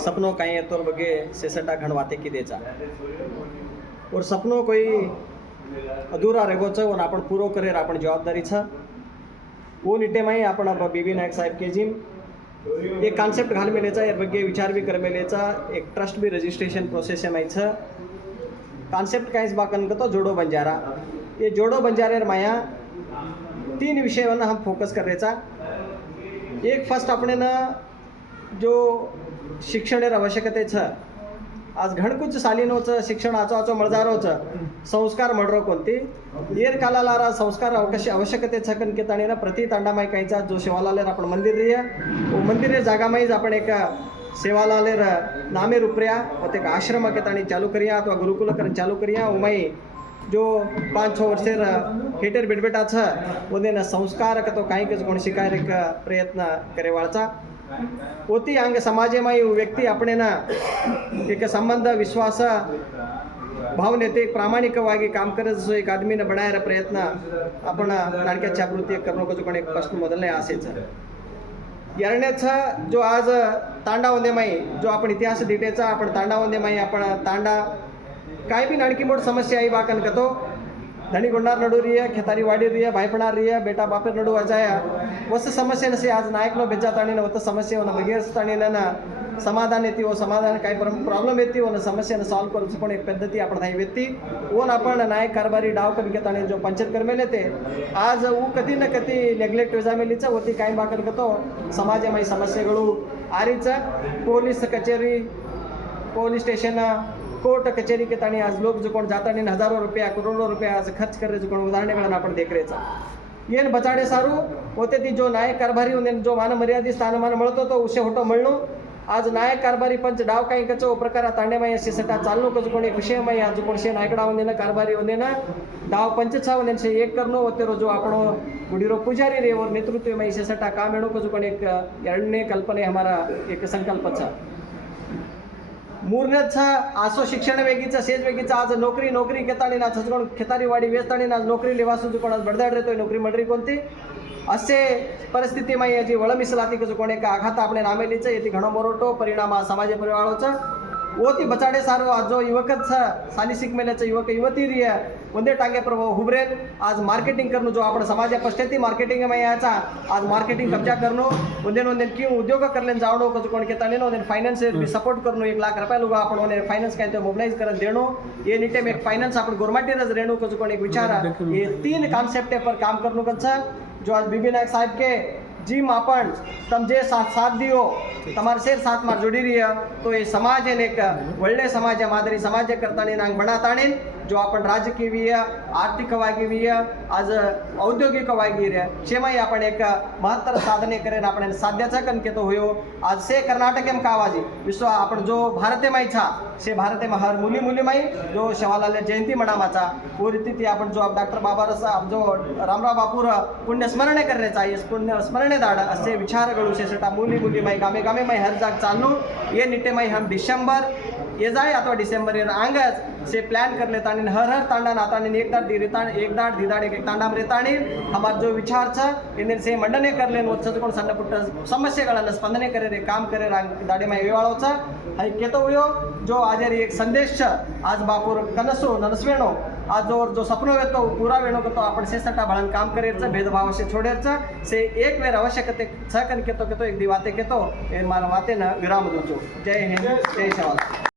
सपनों का ये तौर बगे सेसटा घणवाते की देचा और सपनों कोई अधूरा रेगो छ और आपण पूरो करेर आपण जवाबदारी छ वो निटे माई आपण बीबी नायक साहेब के जिम एक कॉन्सेप्ट घाल मेलेचा या बगे विचार भी कर मेलेचा एक ट्रस्ट भी रजिस्ट्रेशन प्रोसेस है माई छ कॉन्सेप्ट काहीच बाकन तो जोडो बंजारा ये जोडो बंजारेर माया 3 विषयवर हम फोकस करायचा एक फर्स्ट अपने ना जो शिक्षणेर आवश्यकते छ आज घणकुच सालीनोच शिक्षण आचो मळजारोच संस्कार मळरो कोणती येर कालालारा संस्कार आवश्यकते छकन के ताणीना प्रति तांडामाई काहीचा जो सेवालालेर आपण मंदिर रिया वो मंदिर जागा माई आपण एक सेवालालेर नामे रुपरिया और एक आश्रम के ताणी चालू करिया अथवा गुरुकुल कर चालू करिया उमाई जो 5-6 वर्षेर हेटर बेटबेटा छ ओदेना संस्कार तो काही के कोण शिकायर एक प्रयत्न करे वाळचा ओती अंग समाजेमाई व्यक्ती अपने ना एक संबंध विश्वास भावनेते प्रामाणिकವಾಗಿ काम करत जो एक आदमी ने बनायर प्रयत्न आपण नाटक जागृती करनो को जो एक प्रश्न मोदलने आसेच ಎರಡನೇच जो आज तांडा वंदेमाई जो आपण इतिहास दिटेचा आपण तांडा वंदेमाई आपण तांडा काय भी नाणकी मोड समस्या आई बाकन कतो धनी गुंडार नडू रही है खेतारी वाड़ी रही है भाईपणार रही है बेटा बापेर नडू अजाया वस समस्या नसे आज नायक नो बेजा ताणी वत समस्या वन बगेर ताणी ना समाधान येती वो समाधान काय प्रॉब्लेम येती वन समस्या सॉल्व करू पण एक पद्धती आपण हाई व्यक्ती ओन आपण नायक कारभारी डाव कन के ताणी जो पंचायत कर मेले ते आज वो कधी न कधी नेग्लेक्ट वेजामेलीच होती काय बाकन कतो समाजमय समस्येಗಳು आरीच पोलीस कचेरी पोलीस स्टेशन कोर्ट कचेरी के ताणी आज लोग जो जाता हजारों रुपया करोड़ों रुपया आज खर्च करे जो उदाहरणಗಳನ್ನು आपण देखरेचा ಏನು ಬಚಾಡೆ ಸಾರು होते जो नायक कारभारी जो मान मर्यादित स्थानमान मिळतो तो उशे होटो मिळणो आज नायक कारभारी पंच डाव काही कचो प्रकार तांडेमाई असे सटा चालनो कजो कोण एक विषय माई आज कोण शे नायकडा वंदेना कारभारी वंदेना डाव पंच छा वंदेन से एक करनो होते जो आपण गुडीरो पुजारी रे और नेतृत्व में से सटा काम एणो कजो कोण एक ಎರಡನೇ कल्पने हमारा एक संकल्प छ मूरनेच आसो शिक्षण वेगीचा सेज वेगीचा आज नोकरी नोकरी केताणी ना छजकोण खेतारी वाडी वेचताणी ना नोकरी लेवासू जो कोण बडदाड रेतोय नोकरी मडरी कोणती असे परिस्थिती माई याची वळ मिसलाती जो कोण एक आघात आपले नामेलीच येती घणो मोरोटो परिणाम समाज परिवाळोच ओती बचाडे सारो आज जो युवकच साली शिक मेल्याच युवक युवती रिया वंदे टांगे पर हुबरेन आज मार्केटिंग करनो जो आपण समाज पष्टेती मार्केटिंग में याचा आज मार्केटिंग कब्जा करनो वंदे क्यों उद्योग करलेन जावडो कजो कोण केताने नो फाइनेंस भी सपोर्ट करनो 1 लाख रुपया लोग आपण वने फाइनेंस काय तो मोबिलाइज करन देणो ये नीटे में फाइनेंस आपण गवर्नमेंट रेणु कजो कोण एक विचार ये 3 कॉन्सेप्ट पर काम करनो कचा जो आज बीबी नायक साहब के जिम आपण तम जे साथ दियो तमारे शेर साथ मार जोड़ी रही है तो ये समाज एक ಒಳ್ಳೆ समाज मादरी समाज करतानी नांग बनातानी जो आपण राजकीय आर्थिकವಾಗಿ आज औद्योगिकವಾಗಿ शेमाई आपण एक महत्तर साधने करेन आपण साध्याचा कनकेतो होयो आज से कर्नाटक में कावाजी विश्व आपण जो भारते माई छा से भारते में हर मुली मुली माई जो शवालाले जयंती मनामाचा वो रीती आपण जो डॉक्टर बाबा साहब जो रामराव बापूर पुण्य स्मरणे करण्याचा ये पुण्य स्मरणे दाड असे विचारಗಳು शेसटा मुली मुली माई गामे गामे माई हर जाग चालनो ये निटे माई हम डिसेंबर ये जाए अथवा डिसेंबर ये आंगज से प्लान कर लेता हर तांडा नातानी एक दाड़ दिदाड़ एक तांडा रेतानी हमार जो विचार छ इन्हें से मंडने कर लेन वोन सಣ್ಣ ಪುಟ್ಟ समस्या स्पंदने करे रे काम करे दाड़े में वेवाळो छ हाई केतो हुयो जो आज एक संदेश छ आज बापूर कनसो ननसवेणो आज जो सपनो येतो पूरा वेणो तो आपण से सटा भळन काम करेच भेदभाव से छोडेच से एक वेर आवश्यकते छ कन केतो एक दिवाते केतो ए मार वाते न विराम दोचो जय हिंद जय शिवाजी।